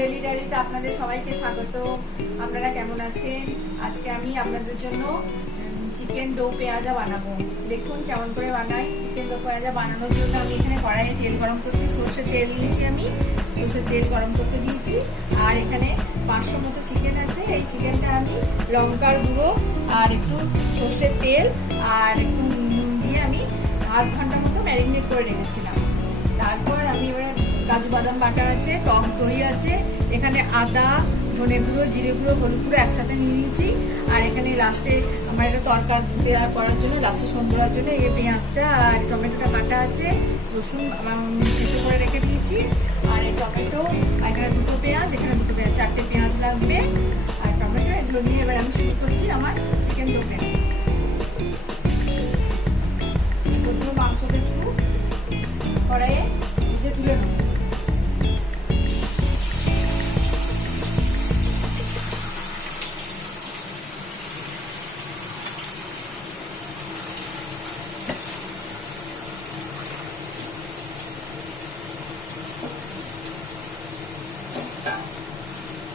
Daily ডায়েরিতে আপনাদের সবাইকে স্বাগত। আপনারা কেমন আছেন? আজকে আমি আপনাদের জন্য চিকেন দো পেঁয়াজা বানাবো। দেখুন কেমন করে বানাই। চিকেন দো পেঁয়াজা বানানোর জন্য আমি এখানে কড়াইয়ে তেল গরম করছি। সর্ষের তেল নিয়েছি, আমি সর্ষের তেল গরম করতে দিয়েছি। আর এখানে 500 মতো চিকেন আছে। এই চিকেনটা আমি লঙ্কার গুঁড়ো আর একটু সর্ষের তেল আর একটু নুন দিয়ে আমি আধ ঘন্টা মতো ম্যারিনেট করে রেখেছিলাম। তারপর আমি এবার কাজু বাদাম বাটা আছে, টক দই আছে, এখানে আদা, ধনে গুঁড়ো, জিরে গুঁড়ো, হলুদ গুঁড়ো একসাথে নিয়ে নিয়েছি। আর এখানে লাস্টে আমার এটা তরকা দেওয়া করার জন্য, লাস্টে সন্ধ্যার জন্য এই পেঁয়াজটা আর টমেটোটা কাটা আছে, রসুন আমার সেদ্ধ করে রেখে দিয়েছি। আর এই টমেটো, এখানে দুটো পেঁয়াজ, এখানে দুটো পেঁয়াজ, 4টে পেঁয়াজ লাগবে। আর টমেটো এগুলো নিয়ে এবার আমি শুরু করছি আমার চিকেন দো পেঁয়াজ। প্রথমে মাংসটা একটু কড়াইয়ে ভেজে তুলে নেব।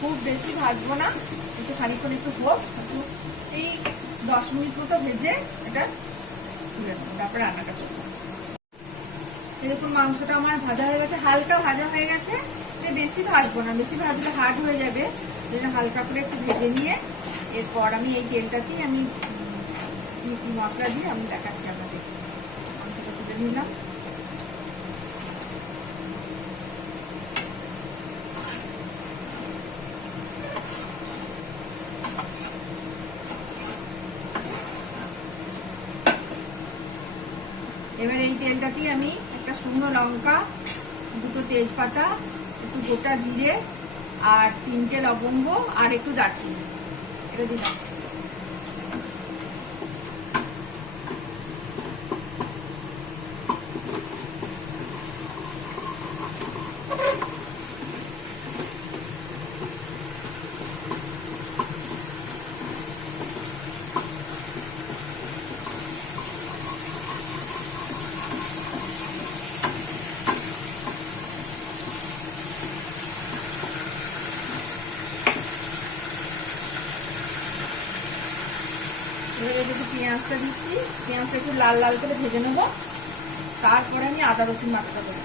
খুব বেশি ভাজবো না, একটু খানিকক্ষণ একটু হোক, একটু এই 10 মিনিট মতো ভেজে এটা তুলে নেবো, তারপরে রান্নাটা করবো। এরকম মাংসটা আমার ভাজা হয়ে গেছে, হালকা ভাজা হয়ে গেছে। বেশি ভাজবো না, বেশি ভাজলে হার্ড হয়ে যাবে। হালকা করে একটু ভেজে নিয়ে এরপর আমি এই তেলটাতেই আমি মশলা দিয়ে আমি দেখাচ্ছি আপনাদের। মাংসটা তুলে নিলাম। এবার এই তেলটাতেই আমি একটা শুকনো লঙ্কা, দুটো তেজপাতা, একটু গোটা জিরে আর 3টে লবঙ্গ আর একটু দারচিনি এটা দিলাম। এবারে একটু পেঁয়াজটা দিচ্ছি, পেঁয়াজটা একটু লাল লাল করে ভেজে নেবো। তারপরে আমি আদা রসুন বাটাটা দেবো।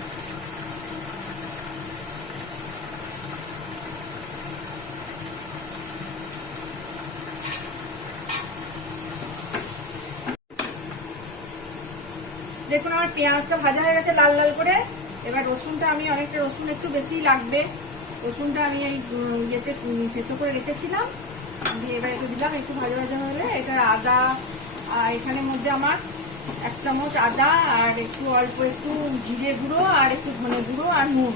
দেখুন আমার পেঁয়াজটা ভাজা হয়ে গেছে লাল লাল করে। এবার রসুনটা আমি অনেকটা, রসুন একটু বেশিই লাগবে। রসুনটা আমি এই ইয়েতে থেতো করে রেখেছিলাম, দিয়ে এবার একটু দিলাম। একটু ভাজা ভাজা হলে এটা আদা, আর এখানের মধ্যে আমার 1 চামচ আদা আর একটু অল্প একটু জিরে গুঁড়ো আর একটু ধনে গুঁড়ো আর নুন,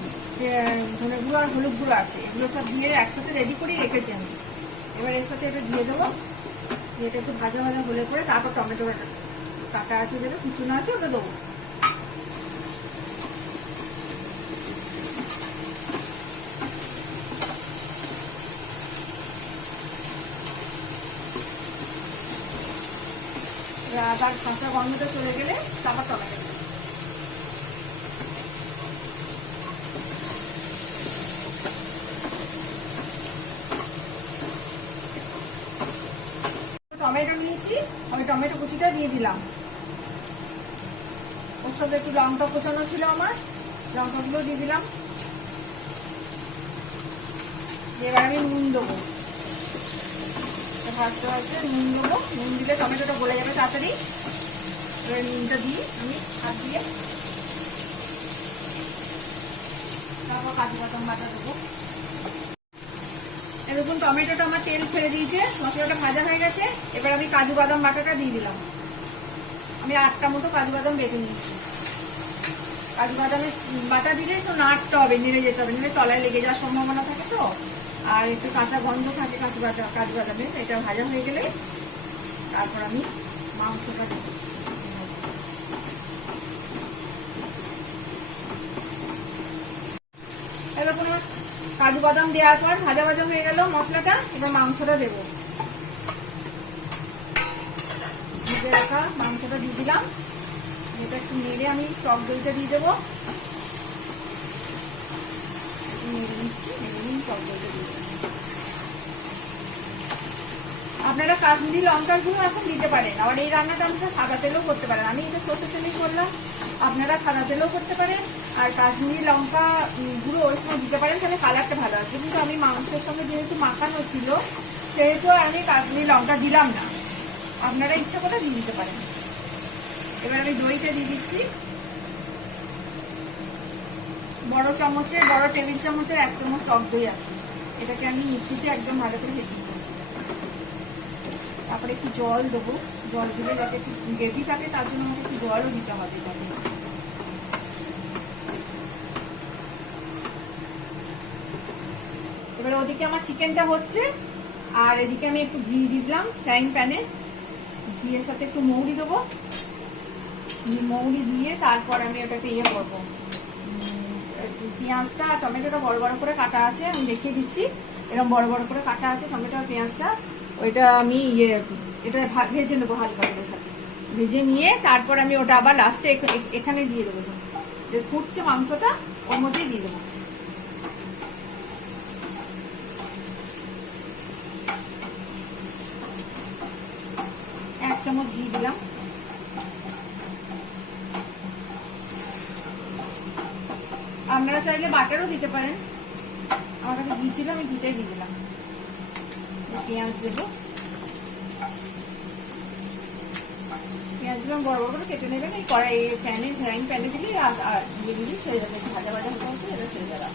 ধনে গুঁড়ো আর হলুদ গুঁড়ো আছে, এগুলো সব দিয়ে একসাথে রেডি করেই রেখেছি আমি। এবার এর সাথে এটা দিয়ে দেবো। এটা একটু ভাজা ভাজা হলে পরে তারপর টমেটো কাটা আছে, যেটা কুচুনো আছে ওটা দেবো। আদার কাঁচা গন্ধটা চলে গেলে তারপর টমেটো দেবো। টমেটো নিয়েছি, আমি টমেটো কুচিটা দিয়ে দিলাম। ওর সাথে একটু লঙ্কা কোচানো ছিল আমার, লঙ্কাগুলো দিয়ে দিলাম। এবার আমি নুন দেবো, ভাজতে ভাজতে নুন দেবো। নুন দিলে টমেটোটা গলে যাবে তাড়াতাড়ি। এবার নুনটা দিই আমি হাত দিয়ে, তারপর কাজু বাদাম বাটা দেবো। দেখুন টমেটোটা আমার তেল ছেড়ে দিয়েছে, মশলাটা ভাজা হয়ে গেছে। এবার আমি কাজু বাদাম বাটাটা দিয়ে দিলাম। আমি 8টা মতো কাজু বাদাম বেটে নিয়েছি। কাজু বাদামের বাটা দিলে তো নাড়তে হবে, নেড়ে যেতে হবে, নেড়ে তলায় লেগে যাওয়ার সম্ভাবনা থাকে তো, আর একটু কাঁচা গন্ধ থাকে কাজু বাদামের। এটা ভাজা হয়ে গেলে তারপর আমি মাংসটা দেবো। এরকম কাজু বাদাম দেওয়ার পর ভাজা ভাজা হয়ে গেল মশলাটা। এবার মাংসটা দেবো, ভেজে রাখা মাংসটা দিয়ে দিলাম। এটা একটু নেড়ে আমি টক দইটা দিয়ে দেবো, নেড়ে নিচ্ছি। আপনারা কাশ্মীরি লঙ্কার গুঁড়ো এখন দিতে পারেন, আবার এই রান্নাটা আপনারা সাদা তেলেও করতে পারেন। আমি এটা সর্ষের তেলেই করলাম, আপনারা সাদা তেলেও করতে পারেন। আর কাশ্মীরি লঙ্কা গুঁড়ো ওই সময় দিতে পারেন, তাহলে কালারটা ভালো আসবে। কিন্তু আমি মাংসের সঙ্গে যেহেতু মাখানো ছিল সেহেতু আমি কাশ্মীরি লঙ্কা দিলাম না, আপনারা ইচ্ছা করে দিয়ে দিতে পারেন। এবার আমি দইটা দিয়ে দিচ্ছি। বড় টেবিল চামচের 1 চামচ টক দই আছে, এটাকে আমি মিক্সিতে একদম ভালো করে হেঁটে দিচ্ছি। তারপরে একটু জল দেবো, জল দিলে যাতে একটু গ্রেভি থাকে তার জন্য আমাকে একটু জলও দিতে হবে। এবারে ওদিকে আমার চিকেনটা হচ্ছে, আর এদিকে আমি একটু ঘি দিলাম ফ্রাইং প্যানে। ঘিয়ের সাথে একটু মৌরি দেবো, মৌরি দিয়ে তারপর আমি ওটাকে করবো। পেঁয়াজটা আর টমেটোটা বড় বড় করে কাটা আছে, আমি দেখিয়ে দিচ্ছি। এরকম বড় বড় করে কাটা আছে টমেটো আর পেঁয়াজটা, ওইটা আমি এটা ভেজে নেবো হালকা করে, সাথে ভেজে নিয়ে তারপর আমি ওটা আবার লাস্টে এখানে দিয়ে দেবো। ফুটছে মাংসটা, ওর মধ্যেই দিয়ে দেবো। এক চামচ ঘি দিলাম। আপনারা চাইলে বাটারও দিতে পারেন, আমার কাছে ঘি ছিল আমি ঘিটাই দিয়ে দিলাম। পেঁয়াজ দেবো, পেঁয়াজগুলো বড় বড় করে কেটে নেবেন। এই কড়াই প্যানে ফ্রাইং প্যানে দিলে দিয়ে দিলি ছেড়ে যাবে, একটু ভাজা ভাজা হতে হতে এটা ছেড়ে যাবে।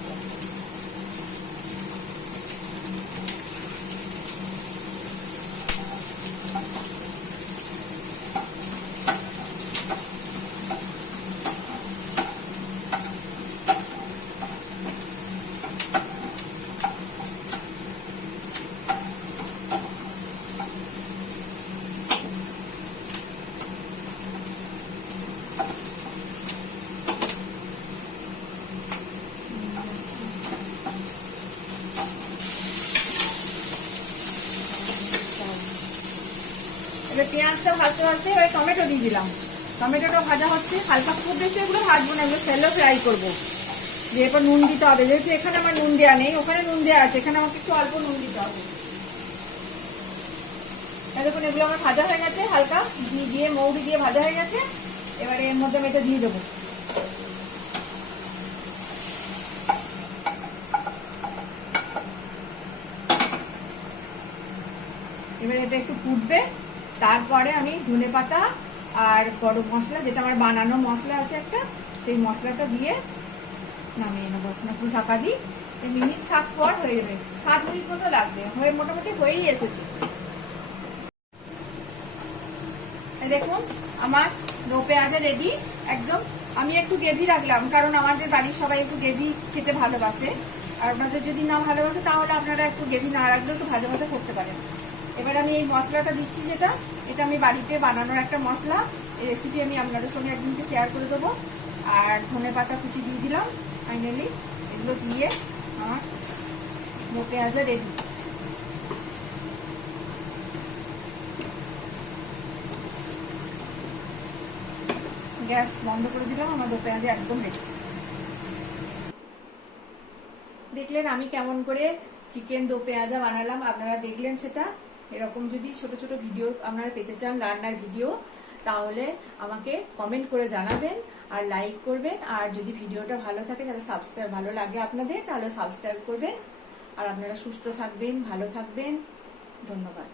পেঁয়াজটা ভাজতে ভাজতে এবার টমেটো দিয়ে দিলাম। টমেটোটা ভাজা হচ্ছে, হালকা ফুটছে, এগুলো ভাজবো না, এগুলো সেলো ফ্রাই করবো। দিয়ে এরপর নুন দিতে হবে, যেহেতু এখানে আমার নুন দেওয়া নেই, ওখানে নুন দেওয়া আছে, এখানে আমাকে একটু অল্প নুন দিতে হবে। দেখুন এগুলো আমার ভাজা হয়ে গেছে, হালকা ঘি দিয়ে মৌরি দিয়ে ভাজা হয়ে গেছে। এবারে এর মধ্যে আমি এটা দিয়ে দেবো। এবারে এটা একটু ফুটবে, তারপরে আমি ধনেপাতা আর গরম মশলা, যেটা আমার বানানো মশলা আছে একটা, সেই মশলাটা দিয়ে নামিয়ে নেবো। একটু ঢাকা দিই, মিনিট 7 পর হয়ে যাবে, 7 মিনিট মতো লাগবে, হয়ে মোটামুটি হয়েই এসেছে। দেখুন আমার দো পেঁয়াজা রেডি একদম। আমি একটু গ্রেভি রাখলাম, কারণ আমাদের বাড়ির সবাই একটু গ্রেভি খেতে ভালোবাসে। আর আপনাদের যদি না ভালোবাসে তাহলে আপনারা একটু গ্রেভি না রাখলেও একটু ভাজা ভাজা করতে পারেন। এবার আমি এই মশলাটা দিচ্ছি, এটা আমি বাড়িতে বানানোর একটা মশলা। এই রেসিপি আমি আপনাদের সঙ্গে একদিনকে শেয়ার করে দেবো। আর ধনেপাতা কুচি দিয়ে দিলাম ফাইনালি। এগুলো দিয়ে আমার দো পেঁয়াজা রেডি। গ্যাস বন্ধ করে দিলাম, আমার দো পেঁয়াজা একদম রেডি। দেখলেন আমি কেমন করে চিকেন দো পেঁয়াজা বানালাম, আপনারা দেখলেন সেটা। এরকম যদি ছোট ছোট ভিডিও আপনারা পেতে চান, রান্নার ভিডিও, তাহলে আমাকে কমেন্ট করে জানাবেন আর লাইক করবেন। আর যদি ভিডিওটা ভালো থাকে তাহলে সাবস্ক্রাইব, ভালো লাগে আপনাদের তাহলে সাবস্ক্রাইব করবেন। আর আপনারা সুস্থ থাকবেন, ভালো থাকবেন। ধন্যবাদ।